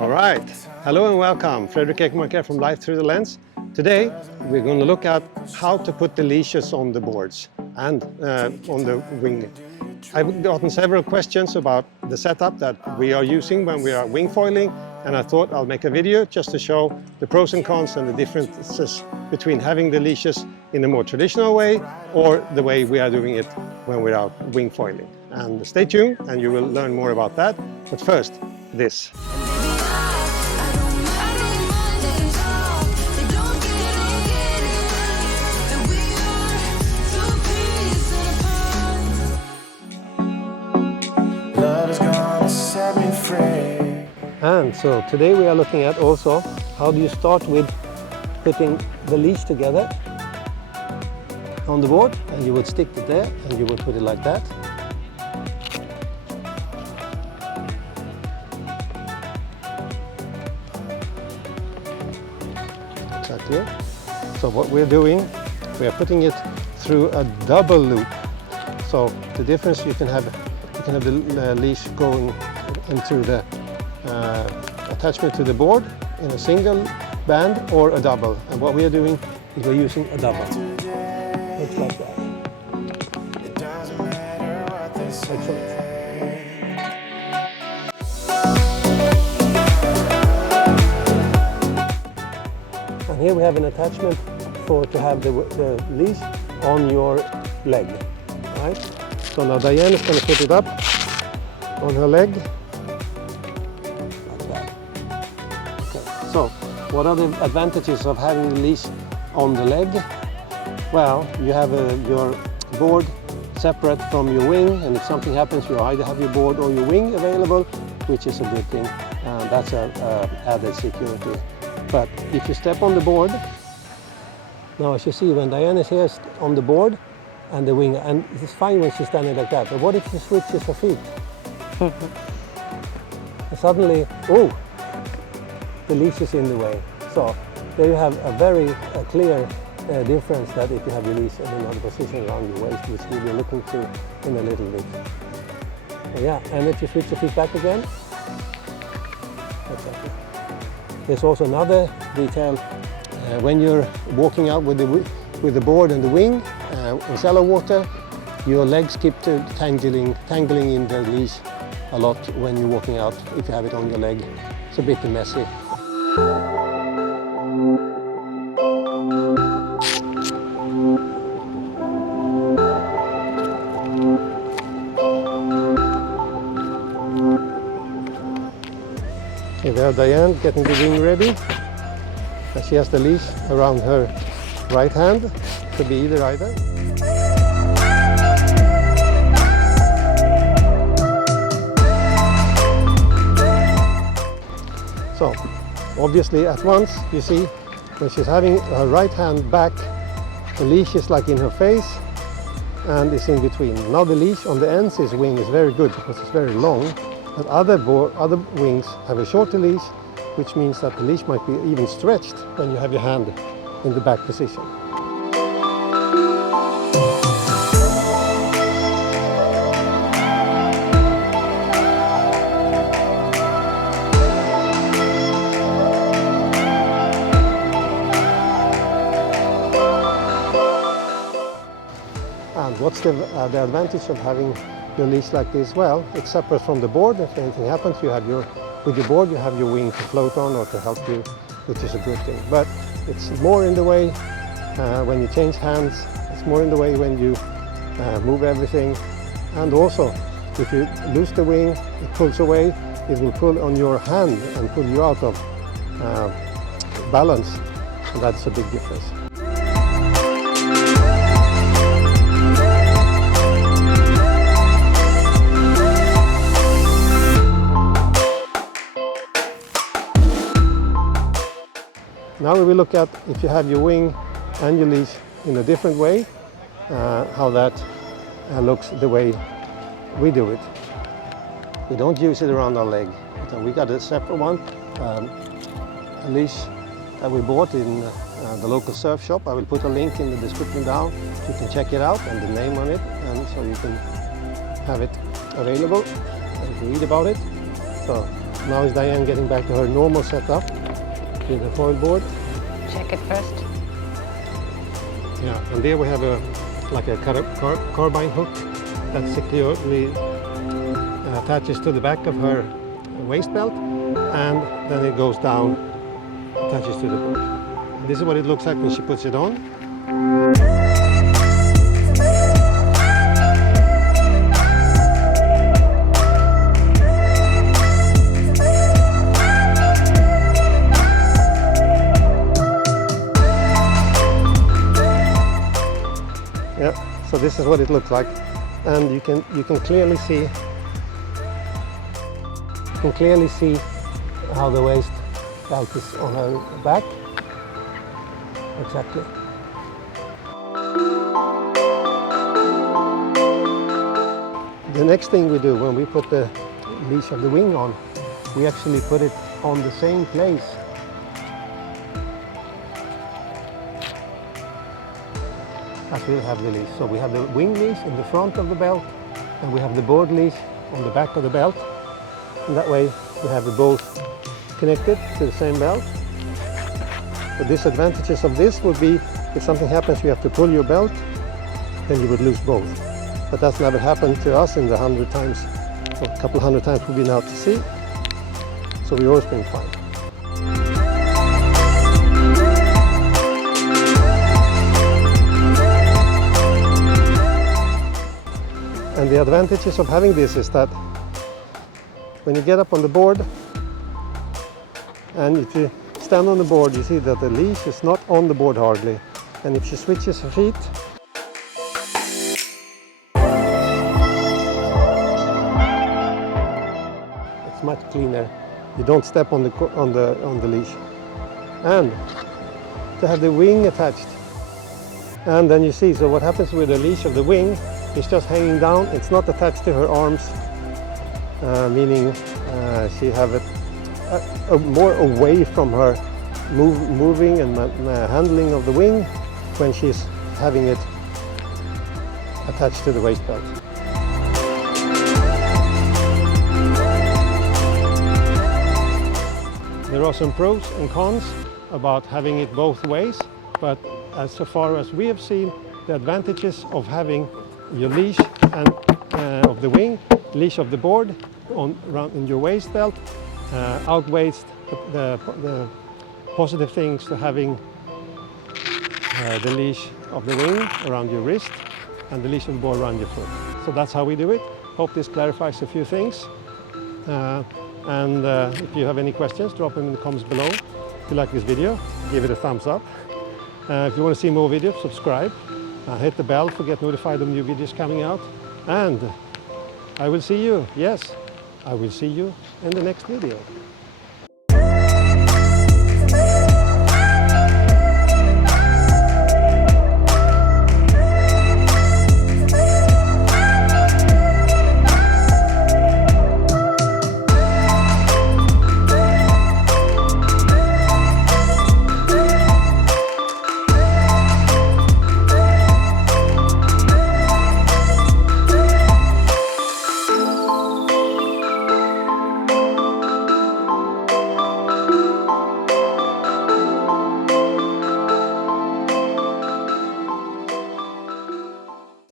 All right, hello and welcome. Fredrik Ekmark here from Life Through the Lens. Today we're going to look at how to put the leashes on the boards and on the wing. I've gotten several questions about the setup that we are using when we are wing foiling, and I thought I'll make a video just to show the pros and cons and the differences between having the leashes in a more traditional way or the way we are doing it when we're out wing foiling. And stay tuned and you will learn more about that. But first, this. And so today we are looking at also how do you start with putting the leash together on the board, and you would stick it there and you would put it like that. Exactly. So what we're doing, we are putting it through a double loop. So the difference, you can have the leash going into the attachment to the board in a single band or a double. And what we are doing is we're using a double. Looks like that. Excellent. And here we have an attachment to have the leash on your leg. Right? So now Diane is going to put it up on her leg. So, what are the advantages of having the leash on the leg? Well, you have your board separate from your wing, and if something happens, you either have your board or your wing available, which is a good thing. That's added security. But if you step on the board, now as you see, when Diane is here on the board and the wing, and it's fine when she's standing like that, but what if she switches her feet? And suddenly, oh! The leash is in the way. So there you have a very clear difference that if you have your leash in another position around your waist, which we'll be looking to in a little bit. Yeah, and if you switch your feet back again, exactly. There's also another detail. When you're walking out with the board and the wing in shallow water, your legs keep tangling in the leash a lot when you're walking out. If you have it on your leg, it's a bit messy. Okay, there Diane getting the wing ready. And she has the leash around her right hand. Could be either. So, obviously at once you see when she's having her right hand back, the leash is like in her face and it's in between. Now the leash on the ends is wing is very good because it's very long, but other wings have a shorter leash, which means that the leash might be even stretched when you have your hand in the back position. And what's the advantage of having your leash like this? Well, it's separate from the board. If anything happens, with your board you have your wing to float on or to help you, which is a good thing. But it's more in the way when you change hands. It's more in the way when you move everything. And also, if you lose the wing, it pulls away. It will pull on your hand and pull you out of balance. And that's a big difference. Now we will look at if you have your wing and your leash in a different way, how that looks the way we do it. We don't use it around our leg. We got a separate one, a leash that we bought in the local surf shop. I will put a link in the description down. You can check it out and the name on it, and so you can have it available and read about it. So Now is Diane getting back to her normal setup with the foil board. Check it first. Yeah, and there we have a carbine hook that securely attaches to the back of her waist belt, and then it goes down, attaches to the board. And this is what it looks like when she puts it on. Yeah, so this is what it looks like, and you can clearly see how the waist belt is on her back. Exactly. The next thing we do when we put the leash of the wing on, we actually put it on the same place. As we have the leash. So we have the wing leash in the front of the belt, and we have the board leash on the back of the belt. And that way we have the both connected to the same belt. The disadvantages of this would be if something happens, you have to pull your belt, then you would lose both. But that's never happened to us in the 100 times, or a couple hundred times we've been out to sea. So we've always been fine. And the advantages of having this is that when you get up on the board, and if you stand on the board, you see that the leash is not on the board hardly. And if she switches her feet, it's much cleaner. You don't step on the leash. And to have the wing attached. And then you see, so what happens with the leash of the wing, it's just hanging down. It's not attached to her arms, meaning she have it more away from her moving and handling of the wing when she's having it attached to the waist belt. There are some pros and cons about having it both ways, but as far as we have seen, the advantages of having your leash and of the wing, leash of the board in your waist belt outweighs the positive things to having the leash of the wing around your wrist and the leash of the board around your foot. So that's how we do it. Hope this clarifies a few things. If you have any questions, drop them in the comments below. If you like this video, give it a thumbs up. If you want to see more videos, subscribe. Hit the bell to get notified of new videos coming out. And I will see you, yes, I will see you in the next video.